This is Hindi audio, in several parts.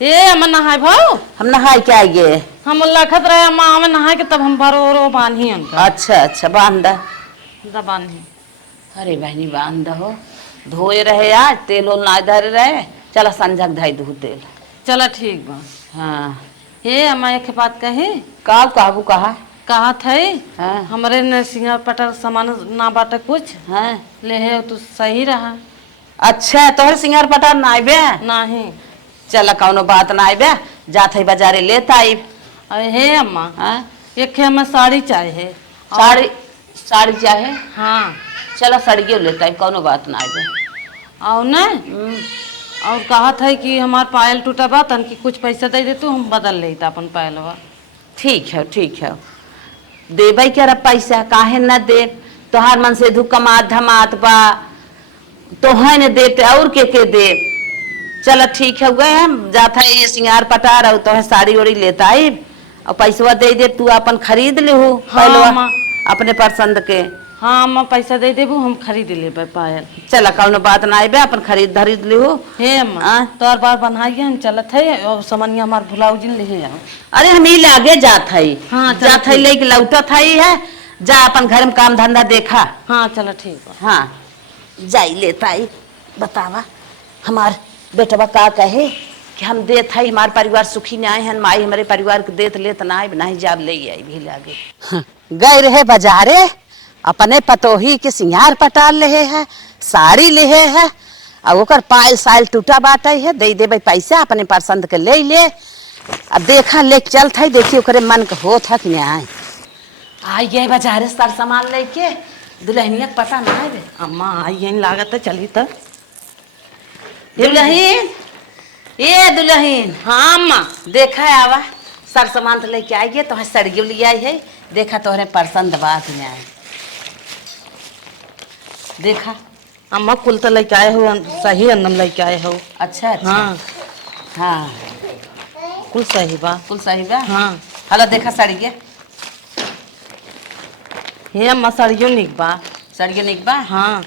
ये हम नहाए भाव हम नहाए के आइए। हम लखत रहे अम्मा हमें नहाए के तब हम भरो बांधी उनका। अच्छा बांध बांधी। अरे बहनी बांध हो धोए रहे आज तेल ओल ना धरे रहे। चला संझक धाई दू तेल। चला ठीक बा। हाँ ये अम्मा एक बात कही का काबू कहा थे हाँ हमारे न सिंगार पटर सामान ना बाटे कुछ हाँ ले है तो सही रहा। अच्छा तोहर सिंगार पटार ना आइबे नहीं चल कौनो बात ना आइबे जात है बाजारे लेता आइब। अरे हे अम्मा हाँ एक हमें साड़ी चाहिए। साड़ी चाहे हाँ चलो साड़ियों लेता आइब कौनो बात ना आइबे। और न और कहा था कि हमार पायल टूटा बा तन की कुछ पैसा दे दे तू हम बदल लेता अपन पायलवा। ठीक है देबै क्या पैसा काहे न दे तोहार मन से कमात धमात बा तोहे न देते और के दे। चलो ठीक है गए हम जाता है ये सिंगार पटार और तोहे साड़ी ओड़ी लेता आई और पैसा दे दे तू अपन खरीद लेहू पहलवा अपने पसंद के। हाँ अम्मा पैसा दे देबू हम खरीद लेबे पायल। चला कौनो बात ना आइबे अपन खरीद लेहू। हे अम्मा तोर बार बनाइए हम चलत है और सामानिया हमार भुलाउजिन ले आओ। अरे हम ही आगे जात है। हाँ जात है लेके लौटत है जा अपन घर में काम धंधा देखा। हाँ चलो ठीक है। हाँ जाई लेता आई बतावा हमार बेटवा का कहे कि हम देत है हमारे परिवार सुखी न आए हैं माई हमारे परिवार के देत लेत ना आए नहीं जाब ले आई भी लागे। गए रहे बाजारे अपने पतोही के सिंगार पटाल ले है साड़ी ले है और ओकर पायल सायल टूटा बाटे है दे देबे पैसा अपने पसंद के ले अब देखा ले चल था देखिए ओकरे मन के होत है कि नहीं आई गए बाजारे सार सामान लेके दुल्हनिया पता ना है। अम्मा आई यही लागत है चली तो दुल्हन ये दुल्हन। हाँ अम्मा देखा है आवा सर सामान तो लेके आई है तो सड़ियों ले आई है देखा तोहरे पसंद बात में आए देखा। अम्मा कुल तो लेके आए हो सही अंदम लेके आए हो। अच्छा हाँ हाँ कुल सही बा हाँ हलो देखा सड़िया हे अम्मा साड़ियों निक बा। हाँ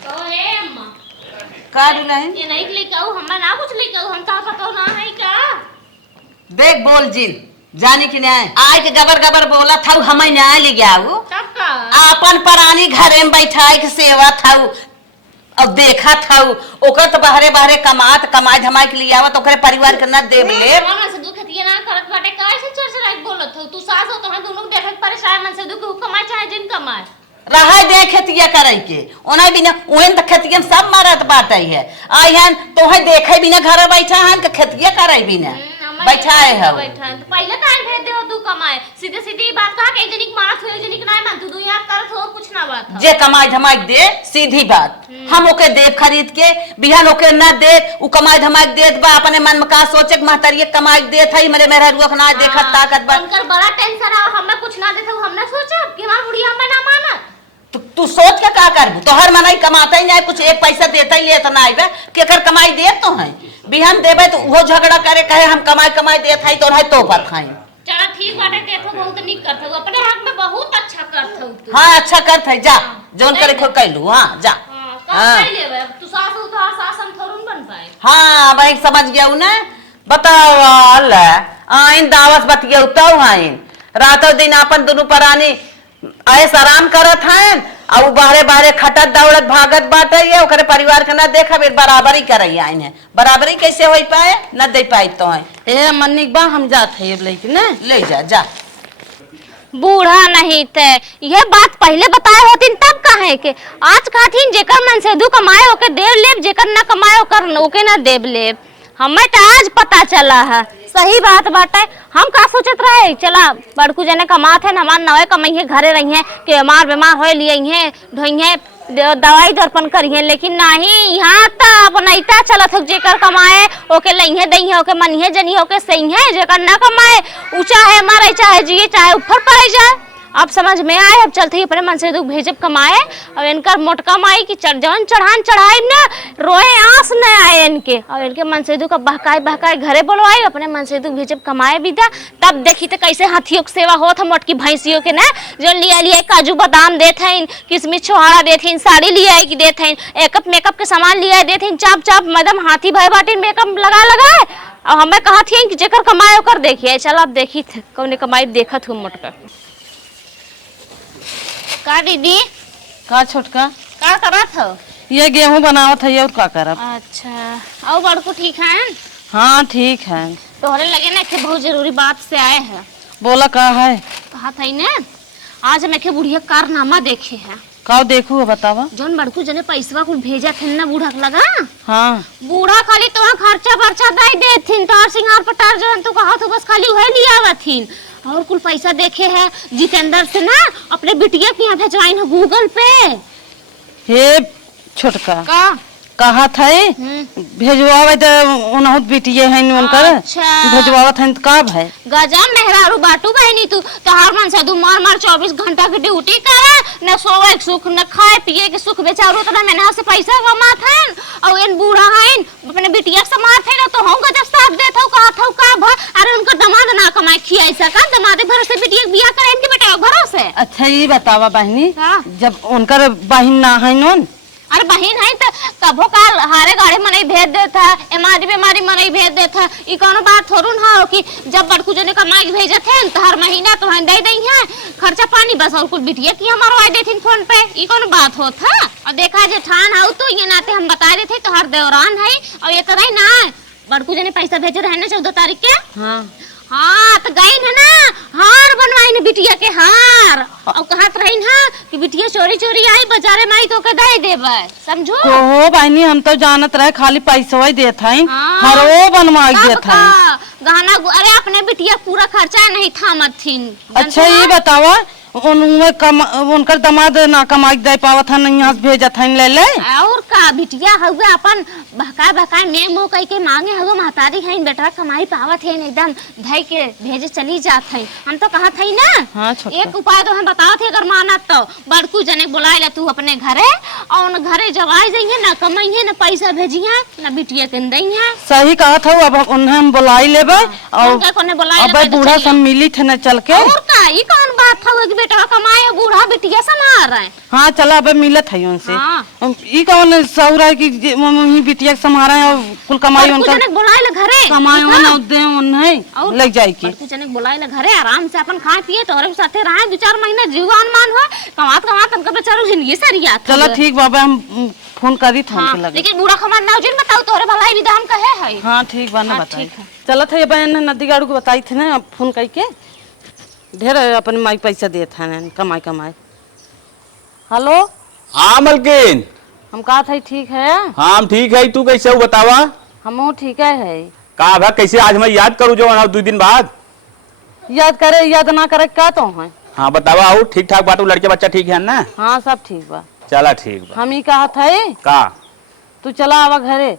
का दुल्हन ये नहीं लेके आऊ हमरा ना कुछ लेके आऊ हम का पतो ना है का। देख बोल जिन जानी कि नहीं आय के गबर बोला था हमें न्याय ले गया तब का अपन परानी घरे में बैठाए के सेवा था और देखा था ओकर तो बाहरे कमाई धमाई के लिए आवत ओकरे परिवार के न देब ले हमरा से दुख हतिया ना करत बाटे कैसे चरचराई बोलत हो तू सास हो तो हम दोनों देखत परेशान मन से दुख कमाई चाहे जिन कमाए रहा दे खेतिया करे के ओना बिना ओहन त खेतिया में सब मारत बाटे है आई हन तोहे देखे बिना घर बैठा हन के खेतिया करे बिना बैठाए हो तो पहले काहे भेज दे हो तू कमाए सीधी बात कहा के जनिक मारत हो जनिक नहीं मान तू यहां करत हो कुछ ना बात जे कमाई धमाई दे सीधी बात हम ओके देव खरीद के बिहान ओके न दे उ कमाई धमाई देत बा अपने मन में का सोचे के महतरिये कमाई देत है मेरे मेरा रुख ना देखत ताकत बा उनकर बड़ा टेंशन है हमें कुछ ना देत हो हमने सोचा कि हमार बुढ़िया हमें ना माना तू सोच के का करबू तोहर मनाई कमाता ही नहीं कुछ एक पैसा देता ही लेत ना आइबे केकर कमाई देत तो है बिहान देबे तो वो झगड़ा करे कहे हम कमाई देत है तो है तो बात है। चल ठीक बाटे देखो बहुत निक करत हो अपने हक में बहुत अच्छा करत हो तू। हां अच्छा करत है जा जोन करे खो कैलू। हां जा हां कर लेबे तू सास हो तो सास हम थोड़न बन पाए। हां भाई समझ गया ना बताओ अल्लाह आइन दावत बतिया तो आइन रातों दिन अपन दोनों परानी ऐस आराम करत हैं और बाहरे खटत दौड़त भागत बाटे है ओकरे परिवार के ना देखा फिर बराबरी करई आइन है बराबरी कैसे हो पाए न दे पाई तो है ए मन्निक बा हम जात है अब लेके ना ले जा बूढ़ा नहीं थे ये बात पहले बताए होतीन तब कहे के आज कहथिन जेकर मन से दू कमाए ओके देव लेब जेकर ना कमाए ओकर ओके ना देव लेब हमें तो आज पता चला है सही बात बाटे। हम का सोचत रहे चला बड़कू जने कमात है हमार नवे कमाइए घरे रही है कि हमार बीमार होए लिए है ढोइए दवाई दर्पण करिए लेकिन नहीं यहाँ तो अपनैता चलत हो जेकर कमाए ओके लइहे दइहे ओके मनिहे जनी ओके सही है जेकर ना कमाए ऊंचा है मारे चाहे जिए चाहे ऊपर पड़े जाए। अब समझ में आए अब चलते ही अपने मन से दुख भेजब कमाए अब इनकर मोटका माई की जवन चढ़ान चढ़ाए ना रोए आंस न आए इनके और इनके मन से दुख बहकाए घरे बोलवाए अपने मन से दुख भेजब कमाए विदा तब देखी तो कैसे हाथियों की सेवा होत हम मोटकी भैंसियों के ना जो लिया काजू बादाम देते हैं किसमिस छोहाड़ा देते हैं साड़ी लिया कि देते हैं एकअप मेकअप के सामान लिया देते हैं चाप मैडम हाथी भाई बाटी मेकअप लगा अब हमें कहा थी कि जेकर कमाए ओकर देखिए। चल अब देखी थे कौन कमाई देखत हूँ मोटका का दीदी का छोटका का करत हो? ये गेहूं बनावत है और का करब। अच्छा और बड़को ठीक है? हाँ ठीक है। तोहरे लगे ना कि बहुत जरूरी बात से आए हैं। बोला का है? कहा था ना आज हम एक बुढ़िया कारनामा देखे हैं। का देखू बतावा। जोन बड़कू जने पैसवा कुल भेजा थे ना बूढ़ा लगा। हाँ बूढ़ा खाली तो खर्चा वर्चा दे देथिन तोहर सिंगार पटार जन तो कहा तो बस खाली वही लिया आवथिन और कुल पैसा देखे है जितेंद्र से ना अपने बिटिया के यहाँ भेजवाइन है गूगल पे। हे छोटका का कहा था भेजवावे तो उनहुत बिटिए हैं उनकर। अच्छा। भेजवावत हैं तो का भाई गजब मेहरारू बाटू बहनी तू तोहार मन से तू मार 24 घंटा की ड्यूटी करे न सोवे के सुख न खाए पिए के सुख बेचारो तो मेहनत से पैसा कमात हैं और इन बूढ़ा हैं अपने बिटिया से मार थे ना तो हम गजब साथ देत हो का भा अरे उनका दमाद ना कमाए खियाई सका दमादे भरोसे बिटिया के बियाह करे इनके बेटा भरोसे। अच्छा ये बतावा बहनी हाँ। जब उनकर बहिन ना है नोन अरे बहन है तो कभो काल हारे गाड़े मनई भेज देता एमारी बेमारी मनई भेज देता ई कोनो बात थोड़ू ना हो कि जब बड़कू जने कमाई के भेजत हैं तो हर महीना तो हम दे दई हैं खर्चा पानी बस और कुछ बिटिया की हमारवाई देथिन फोन पे ई कोनो बात होत है। और देखा जे ठान हाउ तो ये नाते हम बता रहे थे तो हर देवरान है और ये तरह ना बड़कू जने पैसा भेजे रहे ना 14 तारीख के। हाँ हाँ तो गई है ना हार बनवाई बिटिया के हार और कहत रही ना कि बिटिया चोरी चोरी आई बाजारे में आई तो के दे देबे समझो। हो बहनी हम तो जानत रहे खाली पैसा ही देत हैं हाँ। हरो बनवाई सब देत हैं। का गहना अरे अपने बिटिया पूरा खर्चा नहीं थामत थीन। अच्छा ये बतावा उनकर दमाद ना कमाई दे पावत है नहीं यहाँ से भेजत है ले ले और का बिटिया हुए अपन बहका नेम हो कह के मांगे हुए महतारी है बेटा कमाई पावत है एकदम धई के भेजे चली जात है। हम तो कहत है ना। हाँ, एक उपाय तो हम बताओ थे अगर मानत तो बड़कू जने बुलाए ला तू अपने घरे और घरे जवाई जाइए ना कमाइए ना पैसा भेजिए ना बिटिया के दइए। सही कहा था अब उन्हें हम बुलाई लेबे और अब बूढ़ा सब मिली थे न चल के। और का ई कौन बात था कि बेटा कमाए बूढ़ा बिटिया संभाल रहे। हाँ चला अब मिलत है उनसे। हाँ। ई कौन सौरा है कि बिटिया के संभाल रहे और कुल कमाई उनका बुलाए ला घरे कमाई होना दे उन्हें लग जाए की जने बुलाए ला घरे आराम से अपन खाए पिए तोरे साथे रहे 2-4 महीना जीवन मान हो कमात हमका बेचारो जिंदगी सरिया। चला ठीक बाबा हम फोन करी था हाँ, लगे। लेकिन बूढ़ा खमान ना जिन बताओ तोरे भलाई विदा हम कहे है। हाँ ठीक बा ना हाँ, बताई ठीक है। चला था ये बहन नदी गाड़ू को बताई थे ना फोन करके ढेर अपन माई पैसा दिए थे कमाई। हेलो हाँ मलकिन हम कहा था ठीक है। हाँ हम ठीक है तू कैसे हो बतावा। हम ठीक है कहा भा कैसे आज मैं याद करूँ जो 2 दिन बाद याद करे याद ना करे क्या तो है। हाँ बतावा आओ ठीक ठाक बात लड़के बच्चा ठीक है ना। हाँ सब ठीक बा। चला ठीक बा। हम ही कहा था का तू चला आवा घरे।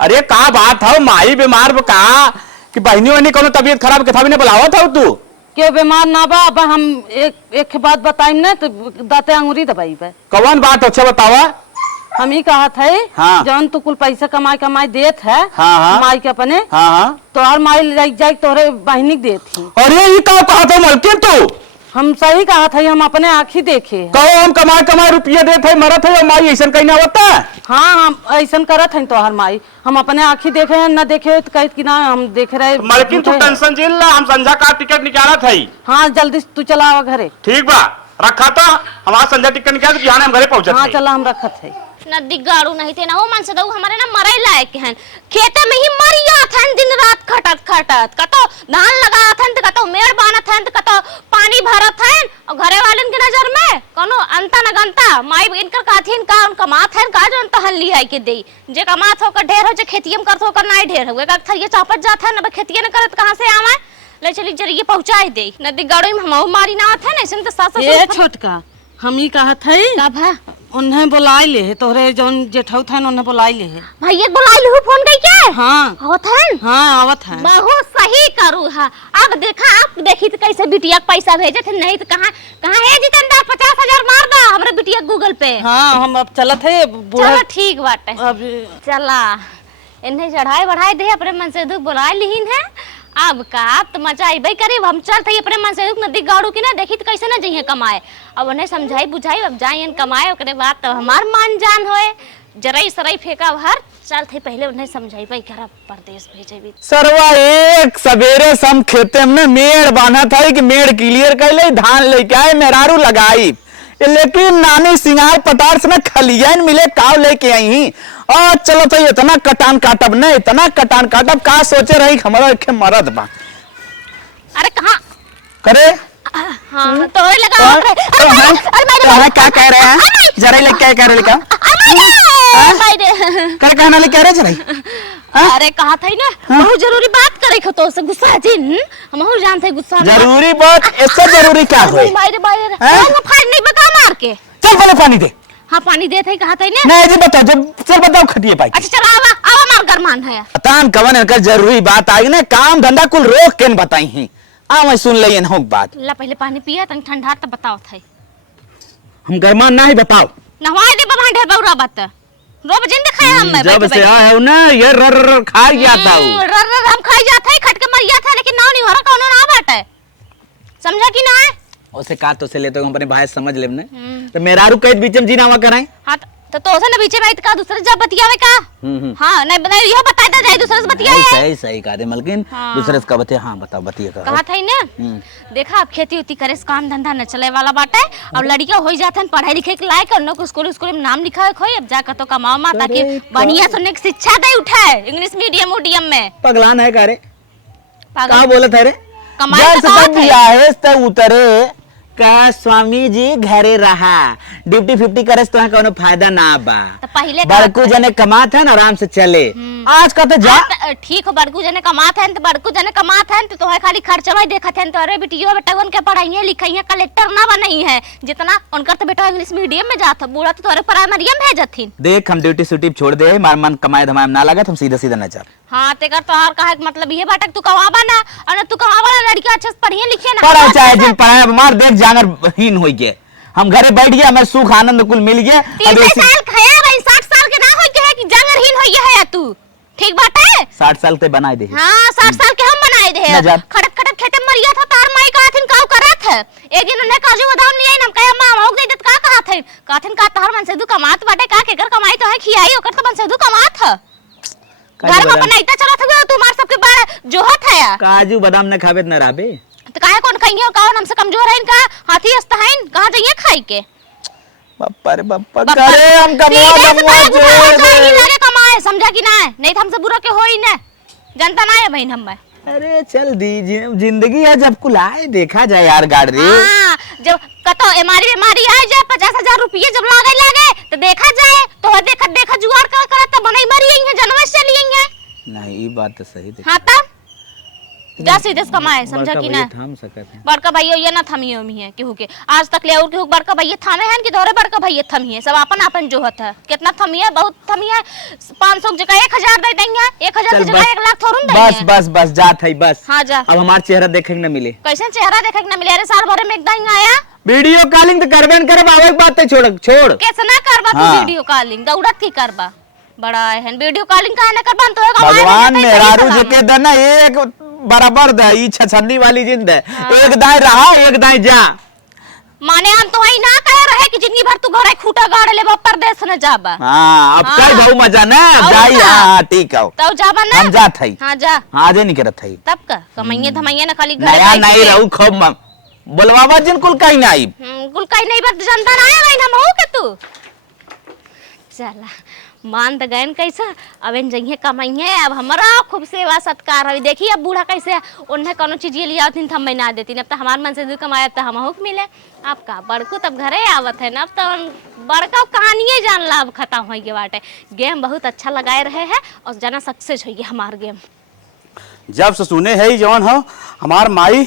अरे का बात है माई बीमार कहा कि बहनी वहनी कोनो तबीयत खराब के था भी बुलावा था तू क्यों बीमार ना बा अब हम एक बात बताइम ना तो दाते अंगूरी दबाई बा। कौन बात अच्छा बतावा। हम ही कहा था हाँ। जौन तू कुल पैसा कमाई देत है। हाँ, हाँ। माई के अपने हाँ हाँ तोहर माई लग जाए तोहरे बहनी देत ही। अरे ये का कहा था मलकिन तू हम सही कहा था हम अपने आँखी देखे है। कहो हम कमाए रुपये देते है मरत है माई ऐसा कहीं ना होता है। हाँ हम ऐसा करत है तोहर माई हम अपने आँखी देखे हैं न देखे तो कह कि ना हम देख रहे। मलकिन तू टेंशन झेल ला हम संध्या का टिकट निकाला था। हाँ जल्दी तू चला आवा घरे। ठीक बा रखा था हमारा संध्या टिकट निकाल बिहान हम घरे पहुंचा। हाँ चला हम रखत है। नदी गाड़ू नहीं थे ना वो मन से दऊ हमारे ना मरई लायक हैं खेते में ही मरिया थन दिन रात खटत कतो धान लगा थन त कतो मेड़ बाना थन त कतो पानी भरत थन और घरे वालन के नजर में कोनो अंता न गंता माई इनकर काथिन का उन कमात है का जो अंत हल्ली है के दे जे कमात हो का ढेर हो जे खेतियम करत हो का नहीं ढेर हो का थरिया चापत जात है न खेतिया न करत कहां से आवे ले चली जरिए पहुंचाए दे नदी गाड़ू में हम मारी ना थे न ऐसे त सास ये छोटका हम ही कहा था का भा उन्हें बुलाई ले है तोहरे जौन जेठौ था उन्हें बुलाई ले है। भैया बुला लू फोन कई के। हाँ आवत है। हाँ आवत है। बहुत सही करू है अब देखा आप देखी तो कैसे बिटिया पैसा भेजे थे नहीं तो कहाँ है जितेंद्र 50,000 मार दा हमरे बिटिया गूगल पे। हाँ हम अब चलत है बूढ़ा चलो ठीक बाटे अब चला इन्हें चढ़ाई बढ़ाई दे अपने मन से दुख बुला लीन है अब का तो मजा आई भाई करीब हम चलते अपने मन से नदी गाड़ू की ना देखी तो कैसे ना जाइए कमाए अब उन्हें समझाई बुझाई अब जाइए कमाए ओकरे बाद तो हमार मान जान होए जराई सराई फेंका हर चल थे पहले उन्हें समझाई भाई घर परदेश भेजे भी सरवा एक सवेरे सम खेते में मेड़ बांधा था कि मेड़ क्लियर कर ले धान लेके आए मेहरारू लगाई लेकिन नानी सिंगार पतार से ना खलियन मिले काव लेके आई और चलो तो इतना कटान काटब न इतना कटान काटब का सोचे रही हमारा एक मरद बा अरे कहाँ करे हाँ तो लगा क्या कह रहे हैं जरा लग क्या कह रहे क्या कर कहना ले कह रहे जरा अरे कहा था ना बहुत जरूरी बात करे खो तो से गुस्सा जिन हम हो जानते गुस्सा जरूरी बात इससे जरूरी क्या होए मारे मारे हम फाड़ नहीं बका मार के चल पहले पानी दे हाँ पानी दे थे कहा था ना नहीं जी बताओ जब चल बताओ खटिए पाई अच्छा चल आवा आवा मार गरमान है पतान कवन कर जरूरी बात आई ना काम धंधा कुल रोक के बताई ही आ मैं सुन ले हो बात ला पहले पानी पिया तन ठंडा त बताओ थे हम गरमान ना ही बताओ नहवाए दे बबा ढेर बौरा बात रोब जिंद खाए हम मैं जब से आया हूं ना ये रर रर खा जाता हूं रर हम खाई जाते हैं खट के मर जाते हैं लेकिन नाव नहीं हो रहा कौन ना बाटे समझा कि ना है उसे का तो से लेते हो अपने भाई समझ ले ने तो मेरारू कई बीच में जीना हुआ कराए हां तो से ना बीच में का दूसरे जब बतियावे का हां नहीं बताइए यह बताता जाए दूसरे से बतियाए सही सही कह दे मलकिन दूसरे से का बतिया हां बताओ बतिया का कहा था ना देखा अब खेती उती करे से काम धंधा न चले वाला बाटे अब लड़कियां हो जाथन पढ़ाई लिखे के लायक और को स्कूल में नाम लिखा खोई अब जाकर तो कमाओ मा ताकि बढ़िया सुनने की शिक्षा दे उठाए इंग्लिश मीडियम उडियम में पगलान है का रे पागल का बोलत है रे कमाई तो कब दिया है त उतरे का स्वामी जी घरे रहा ड्यूटी 50 करे तो कोनो फायदा ना बा तो पहले बड़कू जने कमात है ना आराम से चले आज का तो जा ठीक हो बड़कू जने कमात है तो बड़कू जने कमात है तो तोहे खाली खर्चवा देखत है तो अरे बिटियो बेटा के पढ़ाई लिखाई कलेक्टर ना बनई है जितना उनकर तो बेटा इंग्लिश मीडियम में जात बूढ़ा तो तोरे प्राइमरी में भेजथिन देख हम ड्यूटी सूटी छोड़ दे मार मन कमाए धमाए ना लगत हम सीधा सीधा न चल हां तेकर तोहार कहे मतलब ये बाटक तू कमाबा ना और तू कमाबा लड़की अच्छे से पढ़िए लिखिए ना पढ़ा चाहे जिन पढ़ाए मार देख जांगर हीन होई गए हम घरे बैठ गया हमें सुख आनंद कुल मिल गया 30 साल खाया भाई 60 साल के ना होई के है कि जांगर हीन होई है तू ठीक बात है 60 साल ते बनाए दे हां 60 साल के हम बनाए दे खड़क खड़क खेते मरिया था तार माई कहथिन काऊ करत है एक दिन उन्हें काजू बादाम लिए हम कहे मां हो गई त का कहथिन का तार मन से दू कमात बाटे का केकर कमाई तो है खियाई ओकर तो मन से दू कमात है घर में बनाईता चला था तुम्हार सबके बारे जोहत है काजू बादाम न खावे न राबे तो काहे कौन खाइयो कौन हमसे कमजोर है इनका हाथी अस्तहाइन कहां जाइए खाई के बप्पा रे बप्पा करे हम कमा जोड़ दे लगे कमाए समझा कि ना नहीं तो हमसे बुरा के होई ना जनता ना है बहन हम में अरे चल दीजिए जिंदगी है जब कुल आए देखा जाए यार गाड़ी हां जब कतो बीमारी आ जाए 50,000 रुपये जब लागे तो देखा जाए तो देखा जुगाड़ का करत तो बनई मरी है जनवश चली है नहीं ये बात तो सही हां तब जा सीधे कमाए समझा कि ना थाम सकते हैं बड़का भैया ये ना थमियो मी है केहू के आज तक ले और केहू बड़का भैया थामे हैं कि दोरे बड़का भैया थमी है सब अपन अपन जो होता है कितना थमी है बहुत थमी है 500 की जगह 1000 दे देंगे 1000 की जगह 1 लाख थोड़न देंगे बस जात है बस हां जा अब हमारा चेहरा देखे न मिले कैसे चेहरा देखे न मिले अरे साल भर में एक दिन आया वीडियो कॉलिंग तो करबे न करबा एक बात है छोड़ कैसे ना करबा तू वीडियो कॉलिंग दौड़त की करबा बड़ा है वीडियो कॉलिंग काहे ना करबा तो भगवान मेहरारू जे के देना एक बराबर दे ई छछनी वाली जिंद है एक दाई रहा एक दाई जा माने हम तो ही ना कह रहे कि जिंदगी भर तू घरे खूटा गाड़ ले परदेश न जाबा हां अब कई बहु मजा ना जाई हां ठीक है तो जाबा ना हम जात हई हां जा हां जे नहीं करत हई तब का कमाइए धमाइए ना खाली घर नया नहीं रहू खूब बोलवावा जिन कुल कहीं ना आई कुल कहीं नहीं बस जनता ना आए भाई हम हो के तू चला मान त गयन कैसा अब इन जइए कमाइए अब हमारा खूब सेवा सत्कार है देखिए अब बूढ़ा कैसे उन्हें कोनो चीज ये लिया थी हम मैं ना देती अब तो हमार मन से कमाया तो हम हुक मिले अब का बड़कू तब घरे आवत है ना अब तो बड़का कहानिये जान ला अब खत्म हो गया बाटे गेम बहुत अच्छा लगाए रहे हैं और जना सक्सेस हो गया हमार गेम जब से सुने है जवन हो हमार माई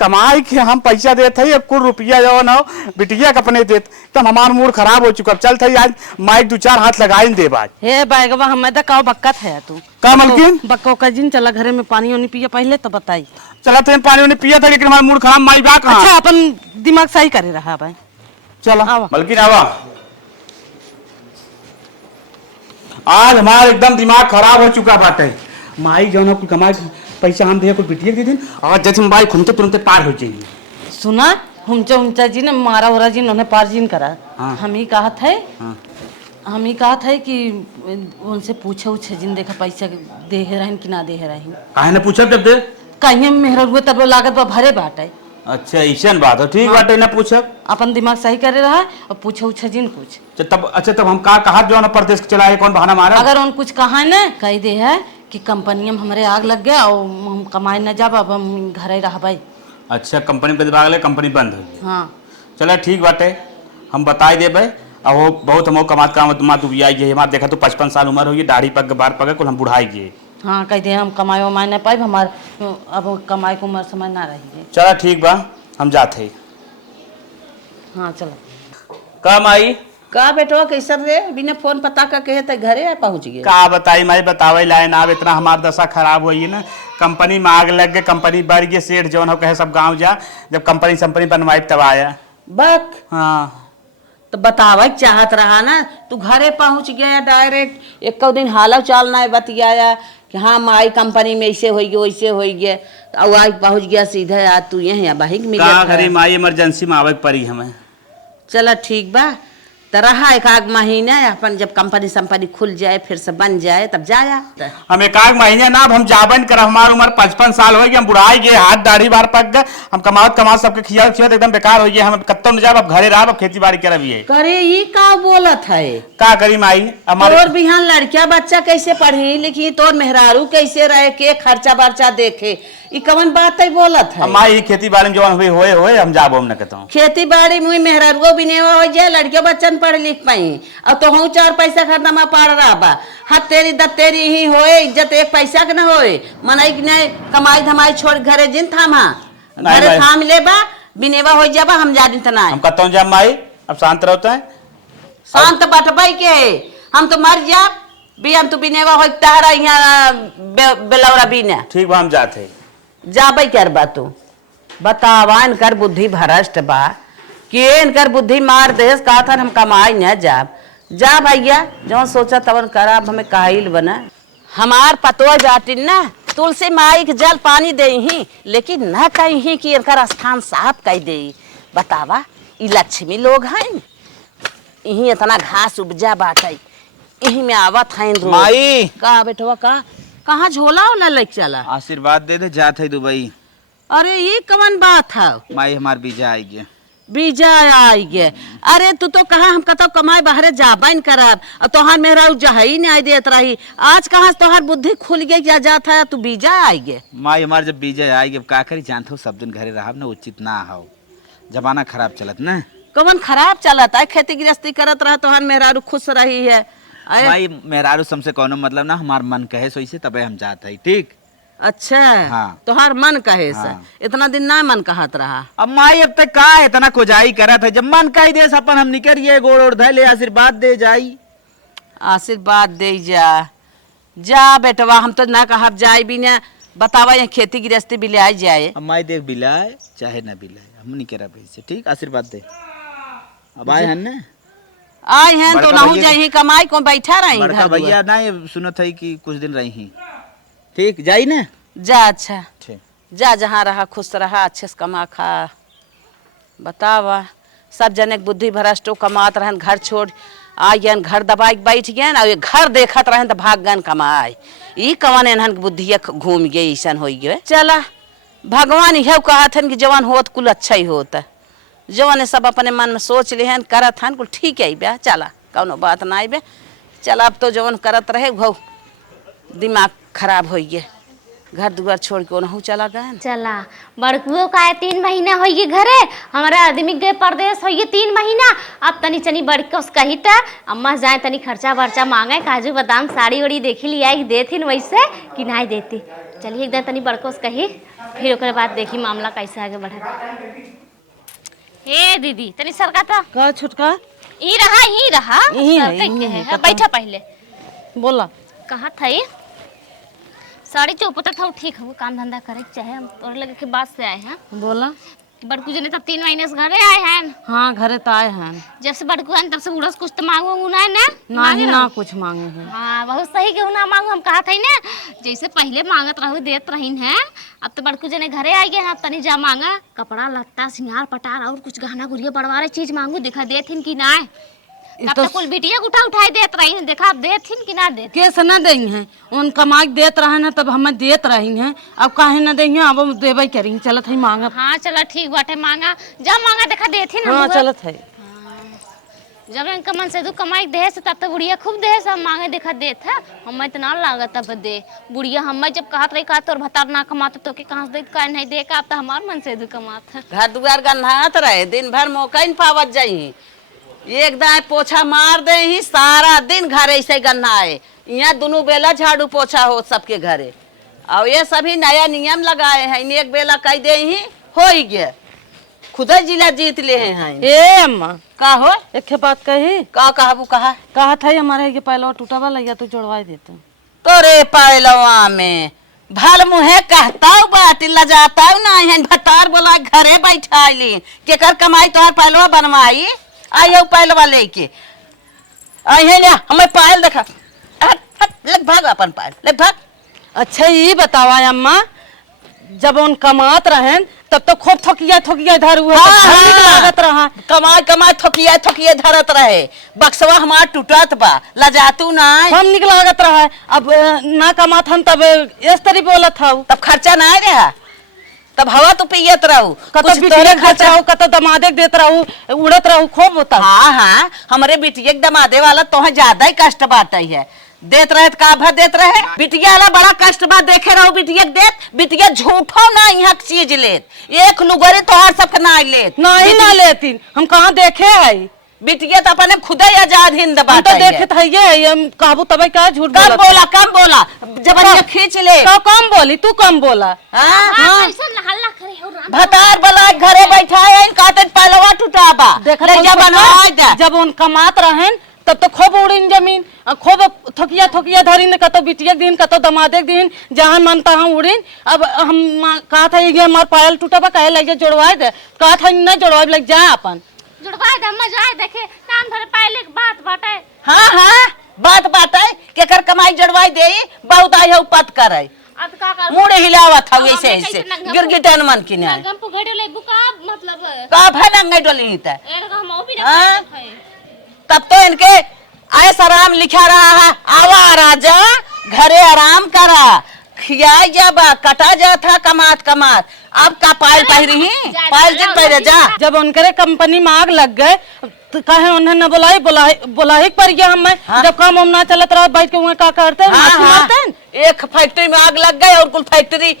कमाई के हम पैसा देते है कुल रुपया जवन हो बिटिया के अपने देते तब हमार मूड खराब हो चुका चल थे आज माई 2-4 हाथ लगाई दे बाज हे बैगवा हमें तो का बक्कत है तू का मलकिन बक्को का जिन चला घरे में पानी वानी पिया पहले तो बताई चला थे पानी वानी पिया था लेकिन हमारा मूड खराब माई बा कहां अच्छा अपन दिमाग सही करे रहा भाई चलो मलकिन आवा आज हमारा एकदम दिमाग खराब हो चुका बाटे माई जवन कुल कमाई पैसा हम दे कुल बिटिया दे दिन और जैसे हम बाई घूमते तुरंत पार हो जाएंगे सुना हुमचा जी ने मारा जी ने पार जिन करा हम ही कहा थे हम ही कहा था कि उनसे पूछो उछे जिन देखा पैसा दे रहन कि ना दे रहन। काहे न पूछब जब दे कहीं मेहर हुए तब लागत बा भरे बाटे। अच्छा ऐसन बात है, ठीक बाटे न पूछब। अपन दिमाग सही करे रहा और पूछो उछे जिन कुछ। तब अच्छा तब हम का कहा जो ना परदेश चलाए कौन बहाना मारा? अगर उन कुछ कहा न कह दे है कि कंपनी में हमारे आग लग गया और हम कमाए न जाब, अब हम घर ही रह भाई। अच्छा कंपनी पे दिमाग ले कंपनी बंद हुई। हाँ चलो ठीक बाटे, हम बताई देबे। अब वो बहुत हम कमात काम तू भी आई गए हमार देखा तू 55 साल उम्र हुई, दाढ़ी पग बार पग कुल हम बुढ़ाई गए। हाँ कह दे हम कमाए वमाए न पाए, हमार अब कमाए को उम्र समय ना रही। चलो ठीक बा हम जाते। हाँ चलो। कम आई का बेटवा कैसन रे? बिना फोन पता का कहे तो घरे आ पहुँच गए। का बताई मैं बतावे लाइन अब इतना हमार दशा खराब हुई है ना, कंपनी में आग लग गए, कंपनी बढ़ गई, सेठ जौन हो कहे सब गांव जा, जब कंपनी संपनी बनवाई तब आया। बक हाँ तो बतावा चाहत रहा ना, तू घरे पहुँच गया डायरेक्ट। एक दिन हालव चालना है बतियाया कि हाँ माई कंपनी में ऐसे हो गया वैसे हो गया, और आज पहुँच गया सीधे। आज तू यहाँ बहिक मिल का घरी माई इमरजेंसी में आवे पड़ी हमें। चला ठीक बा, तो रहा एक आध महीना अपन, जब कंपनी संपनी खुल जाए फिर से बन जाए तब जाया। हम एक आध महीने ना, अब हम जाबन कर, हमार उम्र 55 साल हो गई, हम बुढ़ाई गए, हाथ दाढ़ी बार पक गए, हम कमावत सबके खिया एकदम बेकार हो गए। हम कत्तो न जाब, अब घरे रह, अब खेती बाड़ी करब। ये करे ये का बोलत है? का करी माई हमारे तोर बिहान लड़किया बच्चा कैसे पढ़ी लिखी, तोर मेहरारू कैसे रहे, के खर्चा बर्चा देखे, ये कवन बात है बोलत है? माई खेती बाड़ी में जवन हुई होए हम जाबो हम न कहता हूँ। खेती बाड़ी मुई मेहरारुओ बिनेवा हो जाए, लड़कियों बच्चन पढ़ लिख पाई, और तो हूँ 4 पैसा खर्चा में पढ़ रहा बा। हाथ तेरी दत्तेरी ही होए, इज्जत एक पैसा के न होए। मनाई नहीं कमाई धमाई छोड़ घरे जिन थामा, घरे थाम ले बा, बिनेवा हो जाबा, हम जा दिन तना हम कहता हूँ जब माई अब शांत रहते हैं। शांत बटबाई के हम तो मर जा बियान, तू बिनेवा हो तारा यहाँ बेलौरा बिना। ठीक बा हम जाते जाबे कर बा तू बतावा, इनकर बुद्धि भ्रष्ट बा कि इनकर बुद्धि मार देस का था हम कमाई न जाब। जा भैया जो सोचा तवन कराब, हमें काहिल बना। हमार पतो जाटिन ना तुलसी माई के जल पानी दे ही, लेकिन न कही कि इनकर स्थान साफ कह दे। बतावा ई लक्ष्मी लोग हैं, यही इतना घास उपजा बाटे, यही में आवत है माई का बेटवा का कहाँ झोला ना लेके चला? आशीर्वाद दे दे, जात है दुबई। अरे ये कवन बात है? माई हमार बीजा आई गया। बीजा आई गे? अरे तू तो कहा हम कतो कमाए बाहरे जाबन करब, और तोहार मेहरा जही नहीं आई देत रही। आज कहाँ तोहार बुद्धि खुल गई क्या जाता है, तू बीजा आई गे? माई हमार जब बीजा आई गया का करी, जानते हो सब दिन घरे रहा ना उचित ना हो, जमाना खराब चलत ना। कवन खराब चलत है? खेती गृहस्थी करत रहा, तोहार मेहरा खुश रही है। माई मेहरारू हमसे कोनो मतलब ना, हमार मन कहे सो इसे तबे हम जात है। ठीक अच्छा हाँ। तोहार मन कहे से हाँ। इतना दिन ना मन कहत रहा। अब माई अब तक का इतना खोजाई करत है, जब मन कही दे अपन हम निकलिए गोड़ ओढ़ धले आशीर्वाद दे जाई। आशीर्वाद दे जा बेटवा, हम तो ना कहब जाए भी ना। बतावा यहाँ खेती गृहस्थी भी ले आई जाए। अब माई देख बिलाए चाहे ना बिलाए, हम नहीं करा से। ठीक आशीर्वाद दे। अब आए हैं ना, आए हैं तो बड़का नहू भैया- जाही कमाई को बैठा रही बड़का घर भैया ना ये सुनत है कि कुछ दिन रही। ठीक जाई ना। जा अच्छा ठीक जा, जहाँ रहा खुश रहा, अच्छे से कमा खा। बतावा सब जने के बुद्धि भ्रष्टो कमात रहन, घर छोड़ आयन, घर दबाई के बैठ गए ना, घर देखत रहन तो भाग गन कमाए। ई कवन एनहन के बुद्धि घूम गई, ऐसन हो गए। चला भगवान यह कहत हन कि जवान होत कुल अच्छा ही होता, जवान सब अपने मन में सोच लेहन करत हन कुल ठीक है बे। चला कौनो बात ना आई बे, चला अब तो जवान करत रहे घो दिमाग खराब हो गए, घर दुआर छोड़ के ओनहु चला गए। चला बड़कुओ का 3 महीना हो गए घरे, हमारा आदमी गए परदेश हो गए 3 महीना। अब तनी चनी बड़के उस कही था अम्मा जाए तनी खर्चा वर्चा मांगे, काजू बादाम साड़ी उड़ी देखी लिया देथिन वैसे कि नहीं देती। चलिए एकदम तनी बड़को उस कही, फिर ओकर बाद देखी मामला कैसे आगे बढ़ा। हे दीदी तनी सरका था का छुटका ही रहा यही है, सरका के यही है, है बैठा पहले। बोला कहाँ था ये साड़ी चौपटा था, ठीक है वो काम धंधा करे चाहे, हम तोड़ लगे के बाद से आए हैं। बोला बड़कू जने तब 3 महीने से घरे आए हैं। हाँ घरे तो आए हैं, जब से बड़कू आए तब से उड़स कुछ तो मांगू ना है ना, ना ही ना कुछ मांगे हैं। हाँ बहुत सही क्यों ना मांगू, हम कहा था ना जैसे पहले मांगत रहू देत रहीन है। अब तो बड़कू जने घरे आ गए हैं, अब तनी जा मांगा कपड़ा लत्ता सिंगार पटार और कुछ गहना गुड़िया बड़वारे चीज मांगू, दिखा देथिन कि ना। कब तक कुल बिटिया उठा उठाई देत रही देखा अब देथिन कि ना देत कैसे न दई हैं उन कमाई देत रहे ना तब हमें देत रही हैं अब काहे न दई हैं अब हम देबे करी चलत है मांगा। हाँ चला ठीक बाटे मांगा जब मांगा देखा देथिन हाँ चलत है जब इनका मन से तू कमाई दे से तब तो बुढ़िया खूब दे सब मांगे देखा देत है हमें इतना लागत तब दे बुढ़िया हमें जब कहत रही का तोर भतार ना कमात तो के कहां से दे का नहीं दे का अब तो हमार मन से दू कमात है घर दुआर गन्हात रहे दिन भर मौका ही पावत जाई एक दाए पोछा मार दे ही सारा दिन घर ऐसे गन्हाए यहाँ दोनों बेला झाड़ू पोछा हो सबके घरे और ये सभी नया नियम लगाए हैं एक बेला कह दे ही हो ही गया खुदा जिला जीत ले हैं ए अम्मा का हो एक बात कही का कहबू कहा था हमारे ये पहला टूटा वाला या तो जोड़वा देते तोरे पहलवा में भल मुहे कहता बाटी लजाता ना है भतार बोला घरे बैठा ली केकर कमाई तोहर पहलवा बनवाई आयो पहलवा लेके आई ना हमें पायल देखा लग भाग अपन पायल लग भाग। अच्छा ये बतावा अम्मा जब उन कमात रहे तब तो खूब थकिया इधर हुआ लागत रहा कमाई कमाई थकिए धरत रहे बक्सवा हमार टूटत बा लजातू ना हम निक लागत रहा अब ना कमात हम तब इस तरी बोलत था तब खर्चा ना रहा तब हवा तो पियत रहू कतो बिटिया खर्चा हो कतो दमादे देत रहू उड़त रहू खूब होता। हाँ हाँ हमारे बिटिया दमादे वाला तो ज्यादा ही कष्ट बात है देत रहे का भर देत रहे बिटिया वाला बड़ा कष्ट बा देखे रहो बिटिया देत बिटिया झूठो ना यहाँ चीज लेत एक लुगरी तोहार सबके ना लेत नहीं ना लेती हम कहाँ देखे है बिटिया तो अपने खुद ही आजाद हिंद हम तो देखे था ये हम काबू तब क्या झूठ कम बोला जब खींच ले कम बोली तू कम बोला हाँ हल्ला करे हो राम भतार बोला घरे बैठा है कहते पहलवा टूटाबा जब उन कमात रहे तब तो खूब उड़ीन जमीन खूब थकिया धरी ने कतो बिटिया दिन कतो दमादे दिन जहां मनता हम उड़ीन अब हम कहा था ये हमार पायल टूटा बा कहे लगे जोड़वा दे कहा था न जोड़वा लग जाए अपन जुड़वा दे मजा आए देखे काम भरे पायले के बात बाटे। हाँ हाँ बात बाटे केकर कमाई जोड़वाई दे बहुत आई हो पत करे अब का कर मुड़ हिलावत हवे ऐसे गिरगिटन मन की ना गम पुगड़े ले बुका मतलब का भनंगे डोली त एर का हम ओ भी हाँ? ना खाए तब तो इनके ऐसा राम लिखा रहा है आवा राजा घरे आराम करा खियाई जाबा कटा जा था कमात अब का पायल पहरी पायल दिन पहरे जा जब उनके कंपनी में आग लग गए तो कहे उन्हें न बुलाई पर गया हम हाँ? जब काम हम ना चलत रहा बैठ के वहाँ का करते हाँ, एक फैक्ट्री में आग लग गई और कुल फैक्ट्री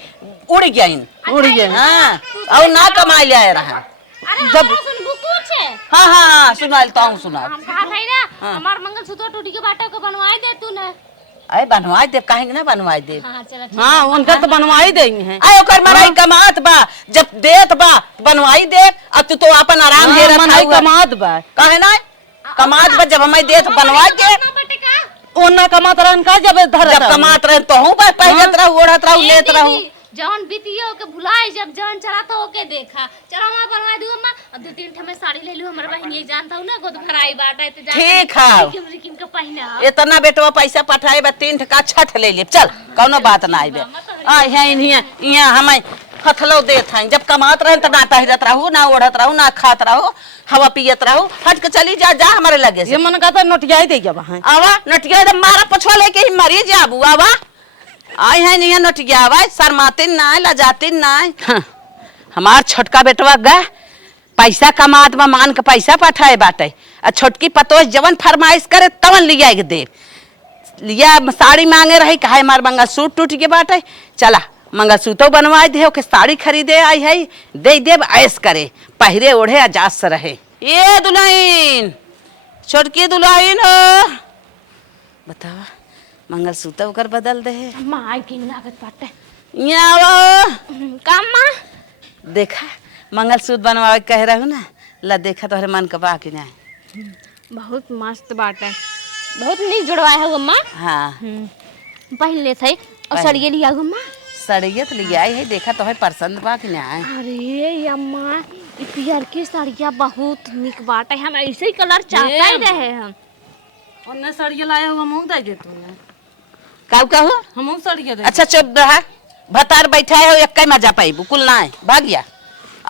उड़ गई उड़ गए हाँ और ना कमाई ले रहा अरे जब सुन बुकू छे हाँ हाँ हाँ सुनाल तो हूँ सुना हम कहा भाई ना हमार मंगलसूत्र टूटी के बाटे को बनवाई दे तू ना अरे बनवाई दे कहेंगे ना बनवाई दे हां चल हाँ उनका तो बनवाई देंगे हैं आयो कर मराई कमात बा जब देत बा बनवाई दे अब तू तो अपन आराम हे रहा मनाई कमात बा कहे ना कमात बा जब हमें देत बनवाई दे बाटे का ओना कमात रहन का जब धर जब कमात रहे तो हूँ बा पहनत रहू ओढ़त रहू लेत रहू जौन बीतियो के भुलाई जब जौन चला तो ओके देखा चलो मैं बनवा दूं अम्मा अब 2-3 ठे मैं साड़ी ले लूं हमर बहन ये जानता हूं ना गोद भराई बाटा तो ठीक है किम का पहना इतना बेटवा पैसा पठाए बा 3 ठे का छठ ले ले चल कौनो बात ना आइबे आ यहाँ हमें हथलो देत हैं जब कमात रहे तो ना पहिरत रहू ना ओढ़त रहू ना खात रहू हवा पियत रहू हट के चली जा जा हमारे लगे से ये मन कहता नोटिया दे जब है आवा नटिया दे मारा पछवा लेके ही मरी जाबू आवा आई है नहीं नटिया आवा शर्माती ना लजाती ना हाँ। हमार छोटका बेटवा गए पैसा कमात में मान के पैसा पठाए बाटे आ छोटकी पतोस जवन फरमाइश करे तवन लिया के दे लिया साड़ी मांगे रही कहा मार मंगलसूत्र टूट के बाटे चला मंगलसूत्र बनवाए दे के साड़ी खरीदे आई है दे देव ऐस करे पहरे ओढ़े आजाद से रहे ये दुल्हन छोटकी दुल्हन हो बतावा मंगलसूत्र ओकर बदल दे माय की लागत बाटे यहाँ काम मां देखा मंगलसूत्र बनवावे कह रहू ना ला देखा तोहरे मन का बाकी ना बहुत मस्त बाटे बहुत नीक जुड़वाए हो अम्मा हाँ पहन ले थे और सड़िए लिया अम्मा सड़िया तो लिया है देखा तोहरे पसंद बा कि ना अरे अम्मा ई पियर की साड़िया बहुत नीक बाटे हम ऐसे ही कलर चाहता ही रहे हम उन्ने सड़िया लाया हुआ मूंग दे तूने काऊ कहू हम सड़िया दे अच्छा चुप रहा भतार बैठा है एक मजा पाई बुकुल ना है भाग गया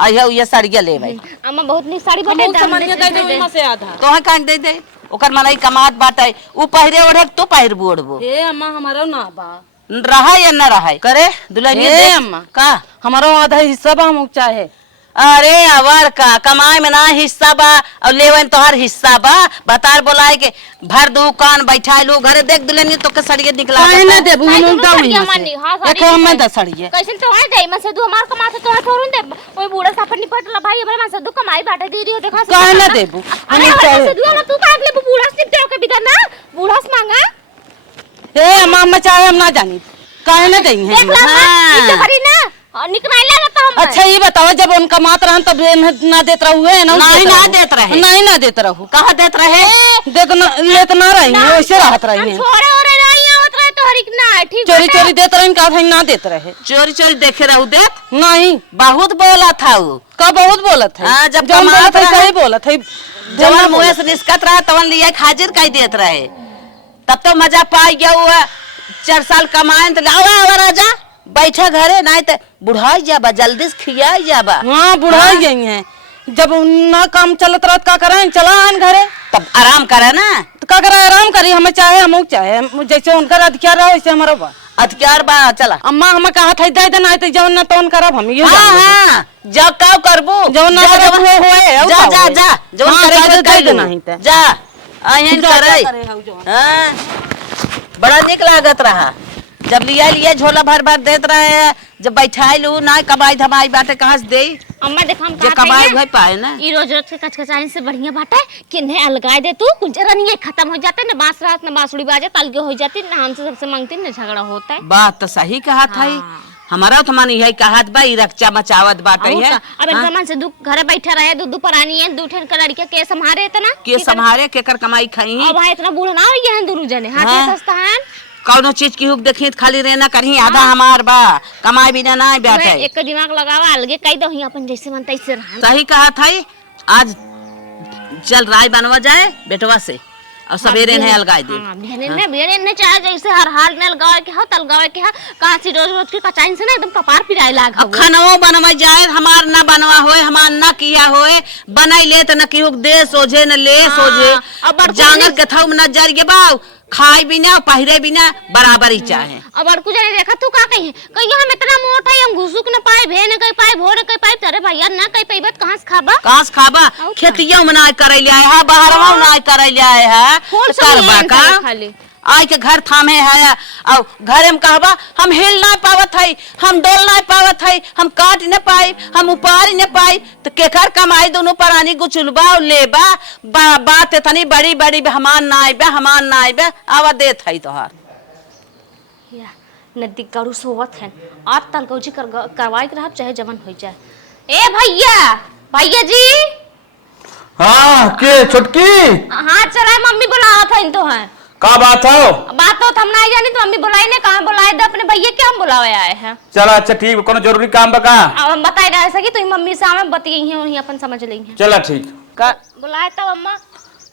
आइया ये साड़िया ले भाई अम्मा बहुत नी साड़ी हम बटे सामान दे दे वहां से आधा। तो हाँ काट दे दे ओकर मलाई कमात बाटे उ पहिरे ओढ़े तो पहिरबो ओढ़बो हे अम्मा हमारा ना बा रहा या न रहा करे दुल्हनिया हे देख। अम्मा का हमारा आधा हिस्सा बा हम चाहे अरे अवर का कमाए में ना हिस्सा बा और लेवन तोहर हिस्सा बा बतार बोलाए के भर दुकान बैठा लो घरे देख दुल्हनिया तो के सड़िए निकला काहे ना देबू भाई, हम दोनों उनका सड़िया हुई मानी, हाँ, साड़ी देखो हम दिखाई। मैं दसड़िए कैसे तो है जाई मसे दू हमार कमा से तो छोड़ूं दे ओए बूढ़ा साफर निपटला भाई हमरे मसे दू कमाई बाटे दीदी हो देखा काहे ना देबू अरे हम हमारे चाहे से दू तू काट ले बूढ़ा से दे के बिदा ना बूढ़ा से मांगा हे अम्मा हम चाहे हम ना जानी काहे ना देंगे देख ला हम? इज्जत करी ना और निकमाइला ना तो हम अच्छा ये बताओ जब उनका मात रहन तब ना देत रहू है ना नहीं ना देत रहे नहीं ना देत रहू कहा देत रहे देख ना लेत ना रही है वैसे रहत रही हम है छोड़े और रही होत रहे तो हरिक ना ठीक चोरी चोरी देत रही का था ना देत रहे चोरी चोरी देखे रहू देख नहीं बहुत बोला था वो का बहुत बोलत है हाँ, जब जब बोलत कमात है रहे। सही बोलत है जवन मुँह से निस्कत रहा तवन लिया हाजिर कही देत रहे तब तो मजा पाई गया हुआ 4 साल कमाए तो लावा आवा राजा बैठा घरे नहीं तो बुढ़ाई जाबा जल्दी से खियाई जाबा हाँ बुढ़ाई गई है जब ना काम चलत रहत का करें चला आन घरे तब आराम करे ना तो का करे आराम करी हमें चाहे हम चाहे जैसे उनका अधिकार रहा वैसे हमारा बा अधिकार बा चला अम्मा हमें कहा था दे देना है तो जवन ना तो करब हम ये हाँ हाँ जब काव करबू जवन ना जा, करब जवन- होए जा जा जा जवन हाँ, करे दे के कर देना लू। ही ते। जा अहन करे हाँ बड़ा निक लागत रहा जब लिया झोला भर भर देत रहे जब बैठाई लू ना कमाई धमाई बाटे कहाँ से दे अम्मा देख हम जे कमाई भाई पाए ना ई रोज रोज के कचकचाइन से बढ़िया बाटे कि नहीं अलगाए दे तू कुछ रनिए खत्म हो जाते ना बांस रात ना बांसुड़ी बाजे तलगे हो जाती ना हमसे सबसे मांगती ना झगड़ा होता है बात तो सही कहा था हमारा तो मन यही कहत बा रक्षा मचावत बाटे और है का? अब इनका मन से दू घरे बैठा रहे दू परानी है दू ठन का लड़के के संभारे इतना के संभारे केकर कमाई खाई अब वहाँ इतना बूढ़ा ना हो गया है दुरु जने हाथ हाँ। में सस्ता है कौनो चीज की हुक देखी तो खाली रहना करही आधा हमार बा कमाई बिना ना मैं बैठे एक का दिमाग लगावा अलगे कह दो अपन जैसे मन तैसे रहा सही कहा था आज चल राय बनवा जाए बेटवा से और सवेरे नहीं अलगाई दे भेने ने चाहे जैसे हर हाल में अलगावे के हा तलगावे के हा कहां से रोज रोज के कचाइन से ना एकदम कपार पिराए लाग अब खानवो बनवा जाए हमार ना बनवा होए हमार ना किया होए बनाई ले तो न की हुक दे सोझे न ले सोझे अब बड़को जांगल के थौ न जर गे बाऊ खाई बिना पहिरे बिना बराबर ही चाहे अब अड़कू जाने देखा तू का कही कहियो हम इतना मोटा है हम घुसुक न पाए भे न कह पाए भो न कह पाए तेरे भैया ना कह पाइबत कहां से खाबा कहाँ से खाबा खेतिया में ना करे ले आए है बाहरवा में ना करे ले आए है कौन तो सा करबा नियम का करे खाली? आय के घर थामे है और घरे में कहबा हम हिल ना पावत है हम डोल ना पावत है हम काट न पाई हम उपार न पाई तो केकर कमाई दोनों परानी गुचुलबा और लेबा बात इतनी बड़ी बड़ी हमान ना आइबे आवा देत है तोहार या नदी करू सोवत है आप तलगौजी करवाई के रहब चाहे जवन हो जाए ए भैया भैया जी हाँ के छुटकी हाँ चला मम्मी बुलावत है तो है का बात हो बात तो हम नहीं जानी तो मम्मी बुलाई ने कहां बुलाए दे अपने भैया के हम बुलावे आए हैं चला अच्छा ठीक कोनो जरूरी काम बका अब हम बताए रहे सकी तुम मम्मी से हमें बतिये हैं वही अपन समझ ली हैं चला ठीक का बुलाए तब अम्मा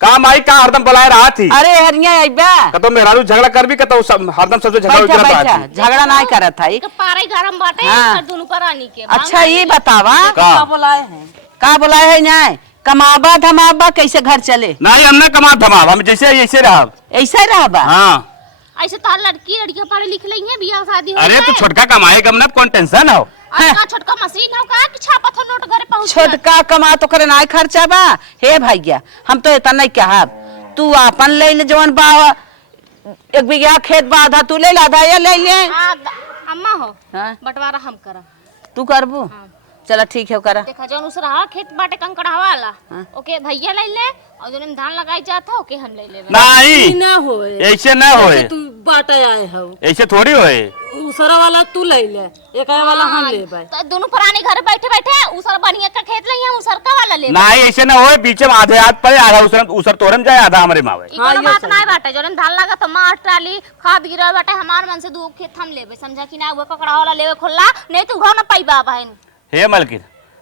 काम आई का हरदम बुलाए रहा थी अरे हरिया आइबा कतो मेहरारू झगड़ा कर भी कतो हरदम सबसे झगड़ा बैठा उजरा बैठा थी झगड़ा नहीं करत है के पारे गरम बाटे हाँ। सर दोनों पर आनी के अच्छा ये बतावा का बुलाए हैं का बुलाए है न्याय कमाबा धमाबा कैसे घर चले नहीं हमने कमा धमाब हम जैसे ऐसे रहा ऐसा ही रहबा हाँ ऐसे तो लड़कियां पढ़े लिख रही हैं बियाह शादी हो अरे तो जाए। छोटका कमाए कम ना कौन टेंशन हो का छोटका मशीन हो का कि छापा था नोट घरे पहुंच छोटका कमा तो करे नाय खर्चा बा हे भैया हम तो इतना नहीं कहब तू अपन ले ले जवन बा 1 बीघा खेत बा आधा तू ले ला आधा ये ले ले अम्मा हो हाँ? बंटवारा हम करब तू करबू चला ठीक है करा देखा जौन उसरा खेत बाटे कंकड़ा वाला ओके भैया ले ले और जौन में धान लगाई जाता ओके हम ले लेबे नहीं ना होए ऐसे ना होए तू बाटे आए हो ऐसे थोड़ी होए दूसरा वाला तू ले ले एक वाला हम ले भाई तो दोनों पुराने घर बैठे बैठे उसर बढ़िया का खेत ले हम उसर का वाला ले नहीं ऐसे ना होए बीच में आधे हाथ पड़े आधा उसर तोरम जाए आधा हमारे मावे ई कोनो बात नहीं बाटे जौन धान लगा तो मार ट्राली खाद गिरा बाटे हमार मन से दू खेत हम लेबे समझा कि ना वो ककड़ा वाला लेवे खुला नहीं तू घर न पाइबा बहन हे मलकिन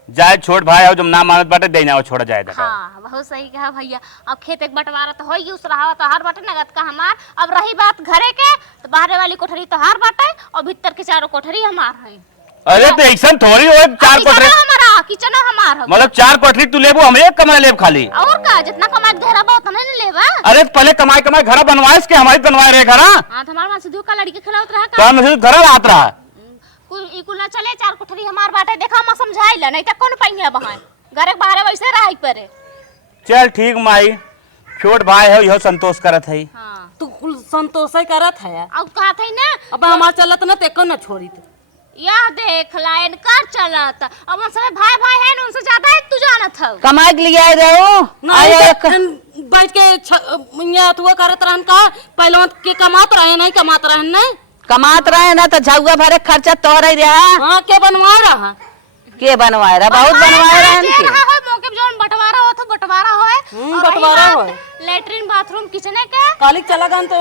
जाए छोट भाई आओ जब ना मानत बाटे देना वो छोड़ा जाए हाँ बहुत सही कहा भैया अब खेत एक बंटवारा तो होई उस रहा तो हर बाटे नगद का हमार अब रही बात घरे के तो बाहर वाली कोठरी तो हर बाटे और भीतर के चारों कोठरी हमार है अरे तो ऐसा थोड़ी होए चार कोठरे हमारा किचन हमार हो। मतलब 4 कोठरी तू लेबो, हम 1 कमरा लेब खाली। और का जितना कमाई घेरा बा उतना नहीं लेबा। अरे पहले कमाई कमाई घर बनवाइस के हमारी बनवाए रहे घर। हां तो हमार वहां से दो का लड़की खिलावत रहा तो का। हम घर रात रहा कुल ई कुल ना चले 4 कोठरी हमार बाटे देखा हम समझाइला नहीं त कौन पहिया बहान घर के बाहर वैसे रही परे। चल ठीक माई, छोट भाई है यहो संतोष करत है। हां तू कुल संतोष ही करत है। अब कहा थे ना अब हमार चलत ना तेको ना छोड़ी तू। यह देख लाइन कर चलत अब हम सब भाई भाई है ना उनसे ज्यादा तू जानत हो। कमाई के लिए आए रहे हो? नहीं तो बैठ के यहाँ तू करत रहन का पहले के कमात रहे नहीं कमात रहन नहीं कमात रहे ना तो झुआ भरे खर्चा तोहर ही रहा। हाँ के बनवा रहा के बनवाए रहा? बहुत बनवाए रहे जे रहा हो मौके पे जोन बंटवारा हो तो बंटवारा होए। और बंटवारा रही बात होए। लेटरिन बाथरूम किचन के कालिक चला गन तो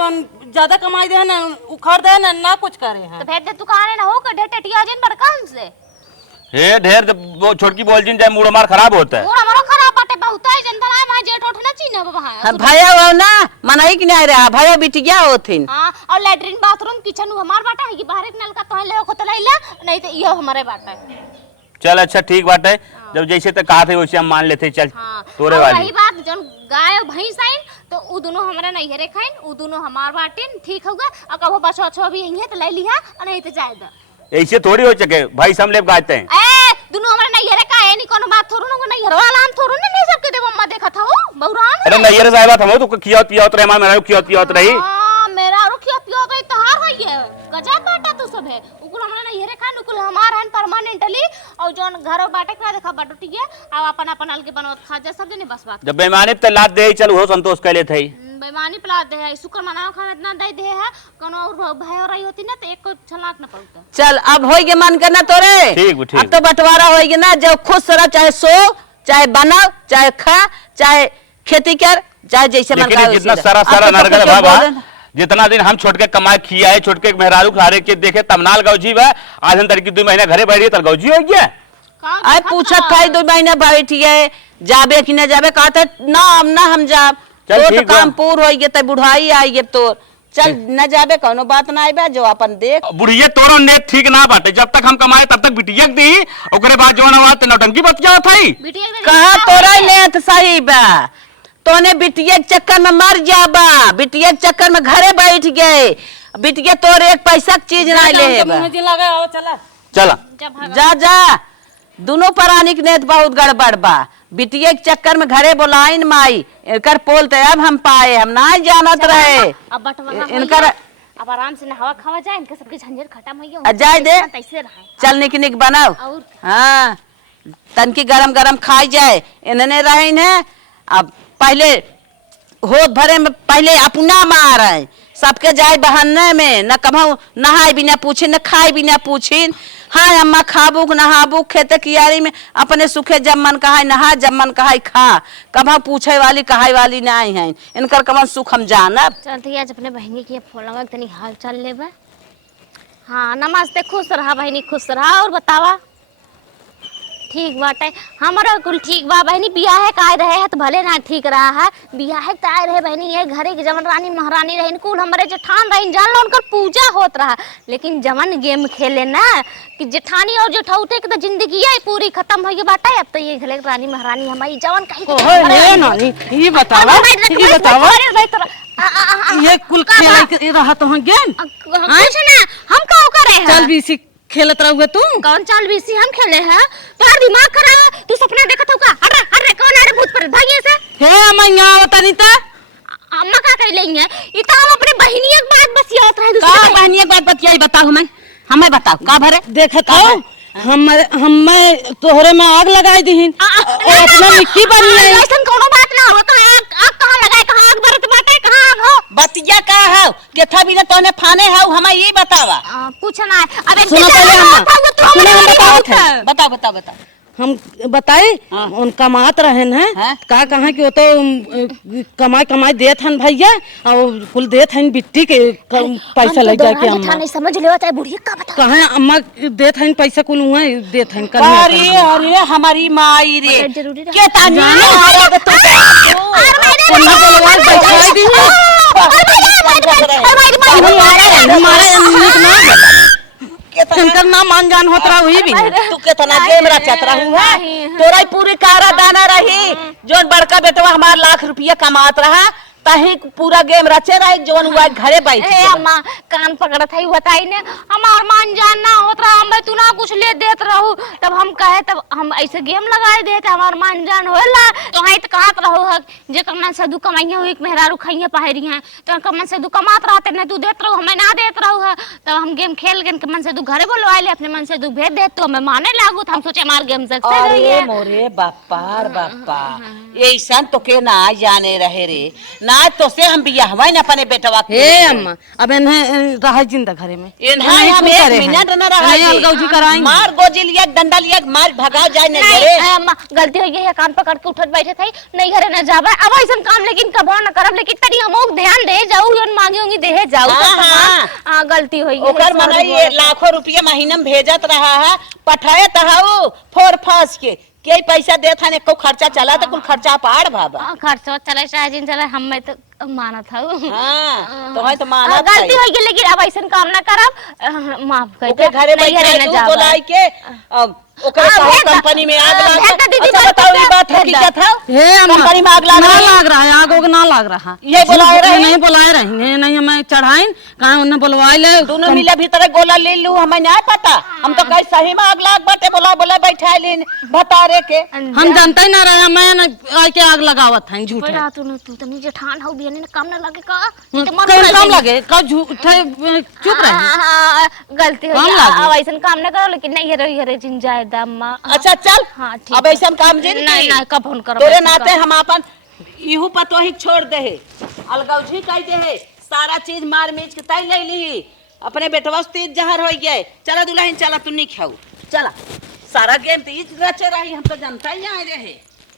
ज्यादा कमाई दे ना उखाड़ दे ना कुछ करे हैं। तो भेज दे तू कहां ना हो के ढेर टटिया जिन बड़का हमसे। हे ढेर वो छोटकी बोल जिन जाए मूड मार खराब होता है। और हमारा खराब बाटे बहुत है जनता ना मां जेठ उठ ना चीना बाबा। भैया हो ना मनाई कि नहीं रहा? भैया बिटिया होथिन। हां और लेटरिन बाथरूम किचन हमार बाटा है कि बाहर एक नल का तो ले को तो लैला नहीं तो ये हमारे बाटा है। चल अच्छा ठीक बात है, जब जैसे तो कहा थे वैसे हम मान लेते। चल हाँ। तोरे और वाली रही बात जब गाय और भैंस आइन तो उ दोनों हमारे नहीं हरे खाइन उ दोनों हमार बाटिन ठीक होगा। और कहो बछवा छवा भी यही है तो ले लिया और नहीं तो जाए दा। ऐसे थोड़ी हो सके भाई, हम लेब गाते हैं। ए दोनों हमारे नहीं हरे का है नहीं कोनो बात थोड़ू ना नहीं हरवाला हम थोड़ू नहीं सबके देव अम्मा देखा था हो बहुरान। अरे नहीं रे साहब हम तो खियात पियात रहे, हमारा खियात पियात रही। हां मेरा रुखिया पियो तो तहार होई है गजब बाटा तू सब है उकुल हमारे नहीं हरे खान उकुल हमार हन परमानेंटली और जोन घर बाटे का देखा बाटो ठीक है अब अपन अपन अलग बनवत खा जा सब ने बस बात। जब बेईमानी पे लाद दे चल हो संतोष कहले थे। बेईमानी प्लाट दे है शुक्र मनाओ खाना इतना दे दे है कोनो और भाई और रही होती ना तो एक को छलाक ना पड़ता। चल अब हो गए मन करना तोरे। ठीक। अब तो बंटवारा हो गया ना, जब खुश रह चाहे सो चाहे बनाओ चाहे खा चाहे खेती कर चाहे जैसे मन लेकिन जितना सारा नरगल बाबा जितना दिन हम छोटके कमाए खिया है छोटके मेहरारू खारे के देखे तमनाल गौजी है आज हम तरीके 2 महीना घरे बैठी तल गौजी हो गया। आय पूछत था 2 महीना बैठी है जाबे कि न जाबे कहते ना हम ना हम जाब तो काम पूर हो गए तो बुढ़ाई आई है तो चल न जाबे कोनो बात ना आइबा जो अपन देख। बुढ़िया तोरो नेत ठीक ना बाटे, जब तक हम कमाए तब तक बिटिया दी ओकरे बाद जवन आवाज नौटंकी बतिया थई। कहा तोरा नेत सही बा तोने बिटिया के चक्कर में मर जाबा, बिटिया के चक्कर में घरे बैठ गए, बिटिया तोरे एक पैसा की चीज ना ले चला जा जा दोनों प्राणी के नेत बहुत गड़बड़ बा। बिटिया के चक्कर में घरे बोलाइन माई इनकर पोलते अब हम पाए हम ना जानत रहे अब बटवा इनकर अब आराम से नहावा खावा जाए इनके सबके झंझट खत्म हो गया जाए दे कैसे रहे चल निक बनाओ। और हाँ तनकी गरम गरम खाई जाए इन्हें रहे ने अब पहले होत भरे में पहले अपना मार है सबके जाए बहने में न कभू नहाए बिना पूछे न खाए बिना पूछिन। हाँ अम्मा खाबू नहाबू खेते कियारी में अपने सुखे जब मन कहा नहा जब मन कहा खा कभा पूछे वाली कहाई वाली नहीं है इनकर कमन सुख हम जानब। चलते आज अपने बहनी की फोन लगा तनी हाल चाल लेबे। हाँ नमस्ते खुश रहा बहनी खुश रहा और बतावा ठीक बाटे हमारा कुल ठीक बा बहनी बियाह है काय रहे है तो भले ना ठीक रहा है बियाह है ताय रहे बहनी ये घरे के जमन रानी महारानी रहे कुल हमारे जेठान रहे जान लो उनकर पूजा होत रहा लेकिन जमन गेम खेले ना कि जेठानी और जेठौटे के तो जिंदगी है पूरी खत्म हो गई बाटे अब तो ये घरे रानी महारानी हमारी जवन कहीं नानी ये बतावा ये कुल खेल रहा तो गेम कुछ ना हम का करे चल बीसी खेलत रहुए तू कौन चाल बीसी हम खेले हैं तोरा दिमाग खराब तू सपना देखत हो का अरे अरे कौन अरे भूत पर भाई से हे अम्मा यहां बता नहीं त अम्मा का कह लेंगे ई त हम अपने बहनिया के बात बसियात रहे का बहनिया के बात बतियाई बताओ मैं हमें बताओ का भरे देखत हो हम तोहरे में आग लगाई दीहिन और अपना मिट्टी बनी है ऐसन कोनो बात ना हो तो आग कहां लगाए कहां आग भरत बाटे कहां आग हो बतिया का है केथा बिना तोने फाने है हमें ये बतावा कुछ ना अबे सुनो पहले हम बताओ हम बताए उनका मात रहन है का कहा कि वो तो कमाई देत हन भैया और कुल देत हन बिट्टी के पैसा लग जाए के अम्मा नहीं समझ लेवा चाहे बुढ़िया का बता कहा अम्मा देत हन पैसा कुल हुआ देत हन अरे अरे हमारी माई रे के तानी अम्मा बोलवा बैठा दी इनकर ना मान जान होत रहा हुई भी ना। तू कितना गेम रचत रहू है नहीं। तोरा ही पूरी कारा दाना रही जोन बड़का बेटवा हमार लाख रुपया कमात रहा तही पूरा गेम रचे रहे जोन हुआ घरे बैठ ए अम्मा कान पकड़त है बताई ने हमार मान जान ना होत रहा मैं तू ना कुछ ले देत रहू तब हम कहे तब हम ऐसे गेम लगाए देते हमार मान जान होला तो है तो कहत रहू है जे कमन से दू कमाइए हो एक मेहरारू खाइए पहरी हैं तो कमन से दू कमात रहते ने तू देत रहू हमें ना देत रहू है तब हम गेम खेल के मन से दू घरे बोलवाए ले अपने मन से दू भेज दे तो मैं माने लागू हम सोचे हमार गेम सक्सेस अरे है मोरे बापा बापा ऐसा तो के ना जाने रहे रे ना तो से हम बिया हवाई ना अपने बेटवा के हे अम्मा अब इन्हें रहा जिंदा घरे में इन्हां हम एक मिनट न रहा इन्हें अलगौजी कराएंगे। मार गोजी लिया डंडा लिया मार भगा जाए न नहीं घरे अम्मा गलती हो गई है कान पकड़ के उठत बैठे थे नहीं घरे न जाबे अब ऐसा काम लेकिन कबो न करब लेकिन तनी हम ध्यान दे जाऊ जोन मांगे होंगी दे जाऊ हां गलती हो गई ओकर मने ये लाखों रुपया महीना में भेजत रहा है पठाए तहाऊ फोर फास के पैसा देत हने को खर्चा चला तो कुल खर्चा पाड़ बाबा खर्चो चले शाहजिन चले हम तो मानत हूँ हां तो है तो मानत गलती हो गई लेकिन अब ऐसा काम ना करब माफ कर ओके घरे बैठे तू बोलाई के ओकरे कंपनी में आग लगा अच्छा बताओ ये बात हकीकत है हे अम्मा कंपनी में आग लगा ना लाग रहा है आग ना लाग रहा ये बुलाए रहे नहीं बुलाए रहे नहीं हमें चढ़ाइन कहां उन्हें बुलवाए ले दोनों मिला भीतर गोला ले लू हमें नहीं पता हम तो कहीं सही में आग लाग बाटे बोला बैठा लेन बतारे के हम जानते ही ना रहे मैं आके के आग लगावत हैं झूठ तू तो नीचे ठान हो बियाने काम ना लगे का कौन काम लगे कब झूठे चुप रहे गलती हो गई अब ऐसा काम ना करो लेकिन नहीं रे जिन जाए दम्मा अच्छा चल हाँ, ठीक अब ऐसा काम जी नहीं कब फोन करो तोरे नाते हम अपन इहू पतो ही छोड़ दे है अलगौजी कह दे है सारा चीज मार मीच के तय ले ली अपने बेटवा से तीज जहर हो गए चला दुल्हन चला तू नहीं खाऊ चला सारा गेम तीज रचे रही हम तो जनता ही आए रहे